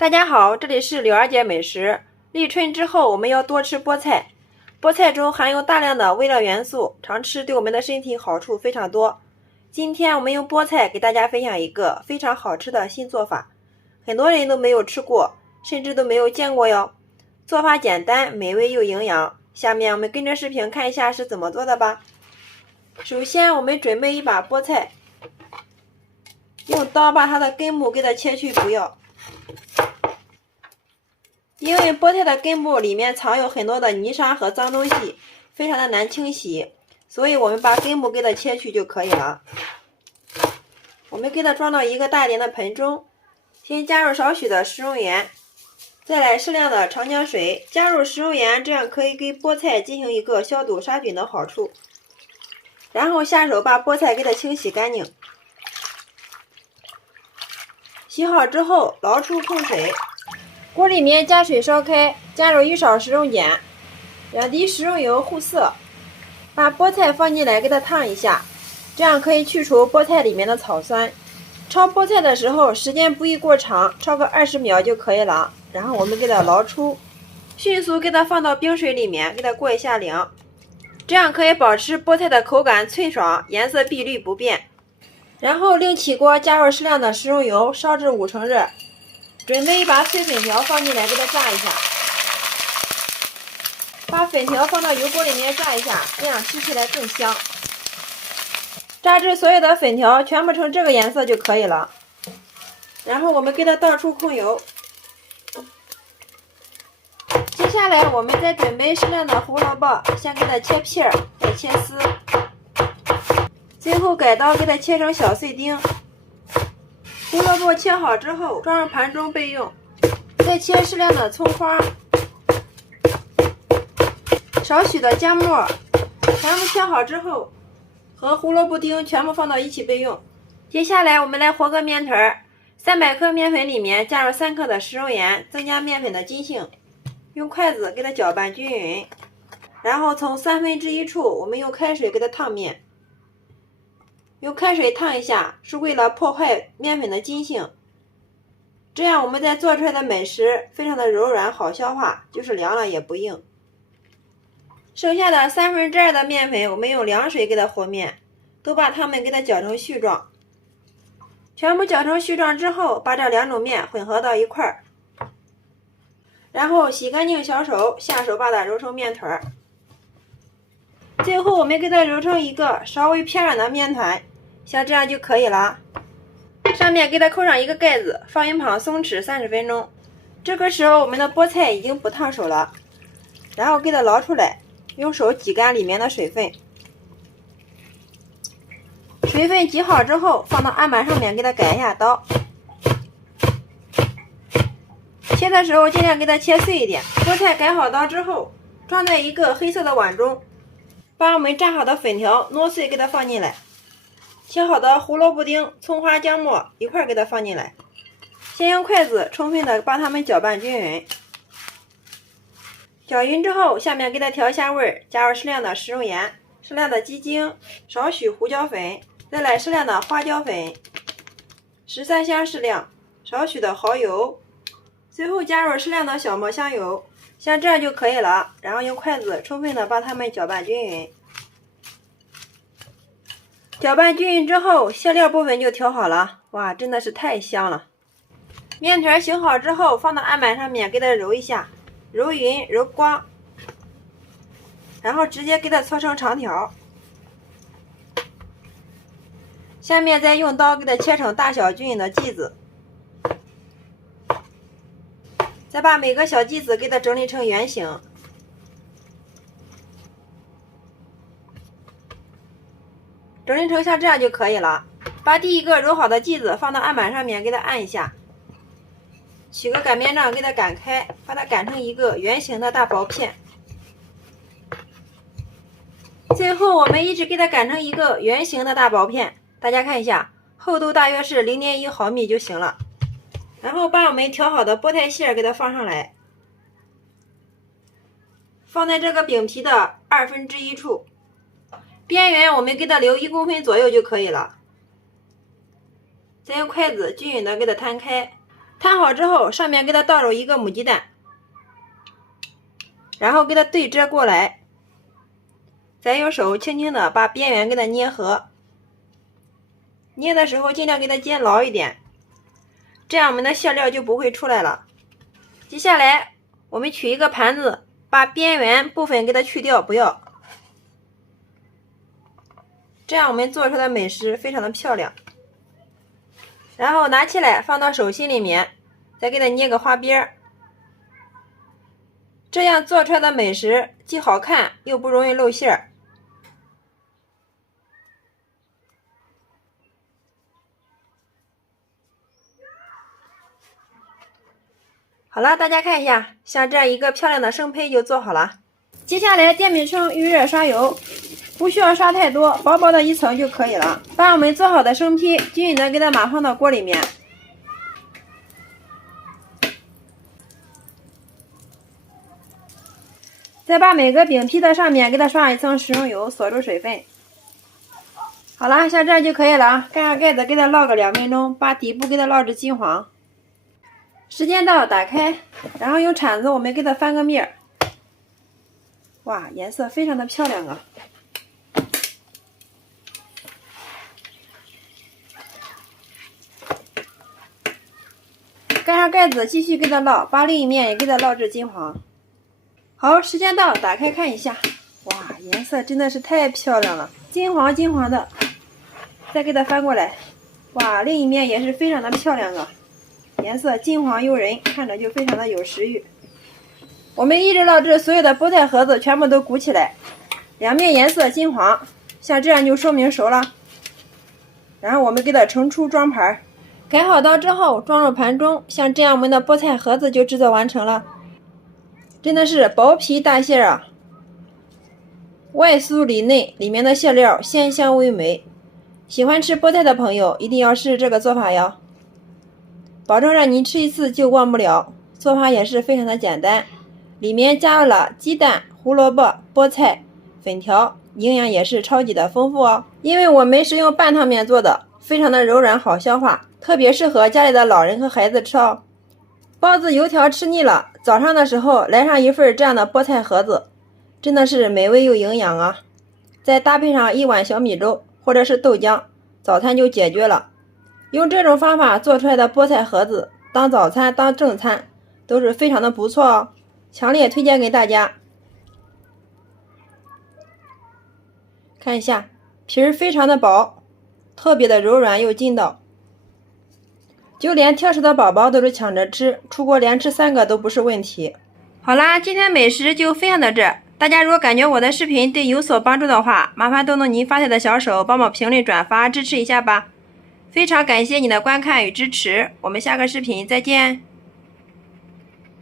大家好，这里是柳二姐美食。立春之后，我们要多吃菠菜。菠菜中含有大量的微量元素，常吃对我们的身体好处非常多。今天我们用菠菜给大家分享一个非常好吃的新做法，很多人都没有吃过，甚至都没有见过哟。做法简单，美味又营养。下面我们跟着视频看一下是怎么做的吧。首先，我们准备一把菠菜，用刀把它的根部给它切去不要。因为菠菜的根部里面藏有很多的泥沙和脏东西，非常的难清洗，所以我们把根部给它切去就可以了。我们给它装到一个大一点的盆中，先加入少许的食用盐，再来适量的长江水，加入食用盐，这样可以给菠菜进行一个消毒杀菌的好处。然后下手把菠菜给它清洗干净，洗好之后捞出控水。锅里面加水烧开，加入1勺食用碱，2滴食用油糊色，把菠菜放进来给它烫一下，这样可以去除菠菜里面的草酸。焯菠菜的时候时间不宜过长，焯个20秒就可以了。然后我们给它捞出，迅速给它放到冰水里面给它过一下凉，这样可以保持菠菜的口感脆爽，颜色碧绿不变。然后另起锅加入适量的食用油，烧至5成热。准备一把脆粉条放进来给它炸一下，把粉条放到油锅里面炸一下，这样吃起来更香。炸至所有的粉条全部成这个颜色就可以了。然后我们给它倒出控油。接下来我们再准备适量的胡萝卜，先给它切片，再切丝，最后改刀给它切成小碎丁。胡萝卜切好之后装入盘中备用，再切适量的葱花，少许的姜末，全部切好之后和胡萝卜丁全部放到一起备用。接下来我们来和个面团，300克面粉里面加入3克的食用盐，增加面粉的筋性，用筷子给它搅拌均匀，然后从1/3处我们用开水给它烫面。用开水烫一下是为了破坏面粉的筋性，这样我们在做出来的美食非常的柔软好消化，就是凉了也不硬。剩下的2/3的面粉我们用凉水给它和面，都把它们给它搅成絮状。全部搅成絮状之后，把这2种面混合到一块儿，然后洗干净小手，下手把它揉成面团。最后我们给它揉成一个稍微偏软的面团，像这样就可以了。上面给它扣上一个盖子，放一旁松弛30分钟。这个时候我们的菠菜已经不烫手了，然后给它捞出来，用手挤干里面的水分。水分挤好之后，放到案板上面给它改一下刀。切的时候尽量给它切碎一点。菠菜改好刀之后，装在一个黑色的碗中，把我们炸好的粉条挪碎给它放进来，切好的胡萝卜丁、葱花、姜末一块给它放进来，先用筷子充分的把它们搅拌均匀。搅匀之后，下面给它调一下味，加入适量的食用盐、适量的鸡精、少许胡椒粉，再来适量的花椒粉，13香适量，少许的蚝油，最后加入适量的小磨香油，像这样就可以了。然后用筷子充分的把它们搅拌均匀。搅拌均匀之后，馅料部分就调好了。哇，真的是太香了！面团醒好之后，放到案板上面给它揉一下，揉匀揉光，然后直接给它搓成长条。下面再用刀给它切成大小均匀的剂子，再把每个小剂子给它整理成圆形。整理成像这样就可以了。把第一个揉好的剂子放到案板上面给它按一下，取个擀面杖给它擀开，把它擀成一个圆形的大薄片。最后我们一直给它擀成一个圆形的大薄片，大家看一下，厚度大约是0.1毫米就行了。然后把我们调好的菠菜馅给它放上来，放在这个饼皮的1/2处，边缘我们给它留1公分左右就可以了。再用筷子均匀的给它摊开，摊好之后，上面给它倒入1个母鸡蛋，然后给它对折过来，再用手轻轻的把边缘给它捏合。捏的时候尽量给它煎牢一点，这样我们的馅料就不会出来了。接下来我们取一个盘子，把边缘部分给它去掉，不要。这样我们做出的美食非常的漂亮。然后拿起来放到手心里面，再给它捏个花边，这样做出来的美食既好看又不容易露馅儿。好了，大家看一下，像这样一个漂亮的生胚就做好了。接下来电饼铛预热刷油，不需要刷太多，薄薄的一层就可以了。把我们做好的生坯均匀的给它码放到锅里面，再把每个饼坯的上面给它刷一层食用油，锁住水分。好了，像这样就可以了啊！盖上盖子，给它烙个2分钟，把底部给它烙至金黄。时间到，打开，然后用铲子我们给它翻个面儿。哇，颜色非常的漂亮啊！盖上盖子，继续给它烙，把另一面也给它烙至金黄。好，时间到，打开看一下。哇，颜色真的是太漂亮了，金黄金黄的。再给它翻过来，哇，另一面也是非常的漂亮啊！颜色金黄诱人，看着就非常的有食欲。我们一直烙至所有的菠菜盒子全部都鼓起来，两面颜色金黄，像这样就说明熟了。然后我们给它盛出装盘，改好刀之后装入盘中，像这样我们的菠菜盒子就制作完成了。真的是薄皮大馅啊，外酥里嫩，里面的馅料鲜香微美。喜欢吃菠菜的朋友一定要试试这个做法哟，保证让你吃一次就忘不了。做法也是非常的简单，里面加入了鸡蛋、胡萝卜、菠菜、粉条，营养也是超级的丰富哦。因为我们是用半汤面做的，非常的柔软好消化，特别适合家里的老人和孩子吃哦。包子油条吃腻了，早上的时候来上一份这样的菠菜盒子，真的是美味又营养啊！再搭配上1碗小米粥或者是豆浆，早餐就解决了。用这种方法做出来的菠菜盒子，当早餐当正餐都是非常的不错哦，强烈推荐给大家。看一下，皮儿非常的薄，特别的柔软又筋道，就连挑食的宝宝都是抢着吃，出锅连吃3个都不是问题。好啦，今天美食就分享到这儿。大家如果感觉我的视频对有所帮助的话，麻烦动动您发财的小手，帮忙评论转发支持一下吧。非常感谢你的观看与支持，我们下个视频再见。